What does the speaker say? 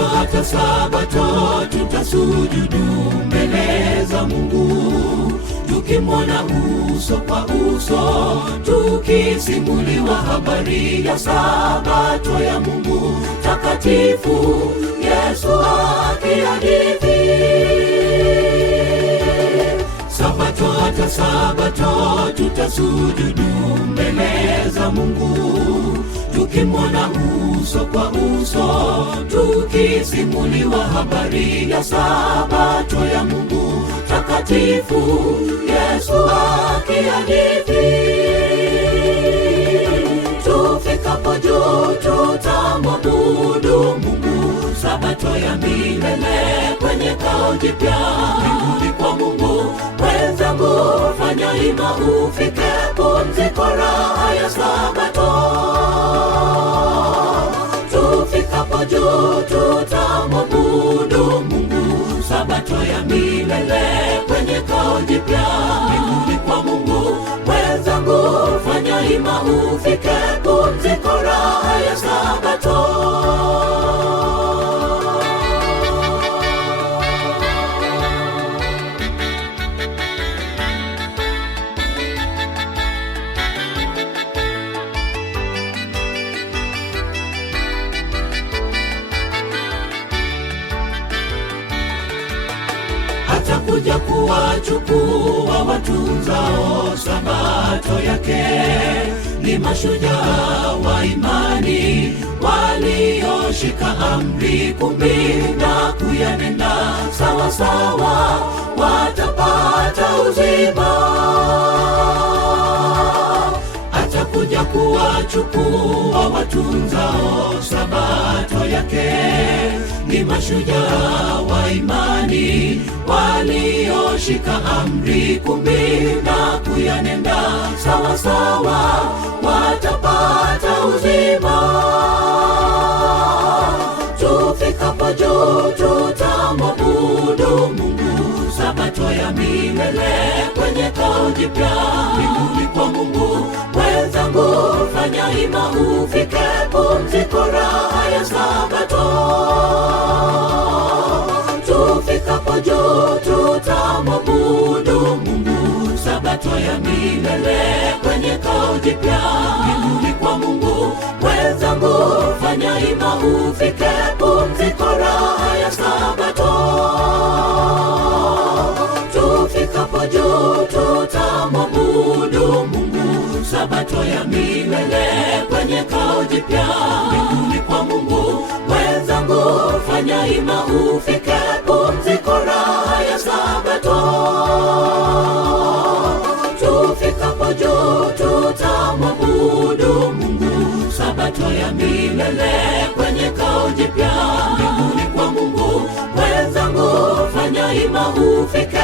hata Sabato tutasujudu mbele za Mungu, tukimwona uso kwa uso, tukisimuliwa habari ya Sabato ya Mungu takatifu, Yesu akihadithi. Sabato hata Sabato tutasujudu mbele za Mungu, tukimwona uso kwa uso, tukisimuliwa habari ya Sabato ya Mungu takatifu, Yesu akihadithi. Tufikapo juu tutamwabudu Mungu, Sabato ya milele kwenye kao jipya mbinguni kwa Mungu. Wenzangu, fanya hima ufike pumziko raha ya Sabato. Tufikapo juu tutamwabudu Mungu, Sabato ya milele kwenye kao jipya mbinguni kwa Mungu. Wenzangu, fanya hima ufike pumziko raha ya Sabato. Atakuja kuwachukua watunzao Sabato yake, ni mashujaa wa imani walioshika amri 10 na kuyanenda sawa sawa, watapata uzima. Atakuja kuwachukua watunzao Sabato yake, ni mashujaa wa imani walioshika amri 10 na kuyanenda sawa sawa, watapata uzima. Tufikapo juu tutamwabudu Mungu, Sabato ya milele kwenye kao jipya mbinguni kwa Mungu. Wenzangu, fanya hima ufike pumziko raha ya Sabato. Tufikapo juu tutamwabudu Mungu, Sabato ya milele kwenye kao jipya mbinguni kwa Mungu. Wenzangu, fanya hima ufike pumziko raha ya Sabato. Tufikapo juu tutamwabudu Mungu, Sabato ya milele kwenye kao jipya mbinguni kwa Mungu. Wenzangu, fanya hima ufike pumziko raha ya Sabato. Tufikapo juu tutamwabudu Mungu, Sabato ya milele kwenye kao jipya mbinguni kwa Mungu. Wenzangu, fanya hima ufike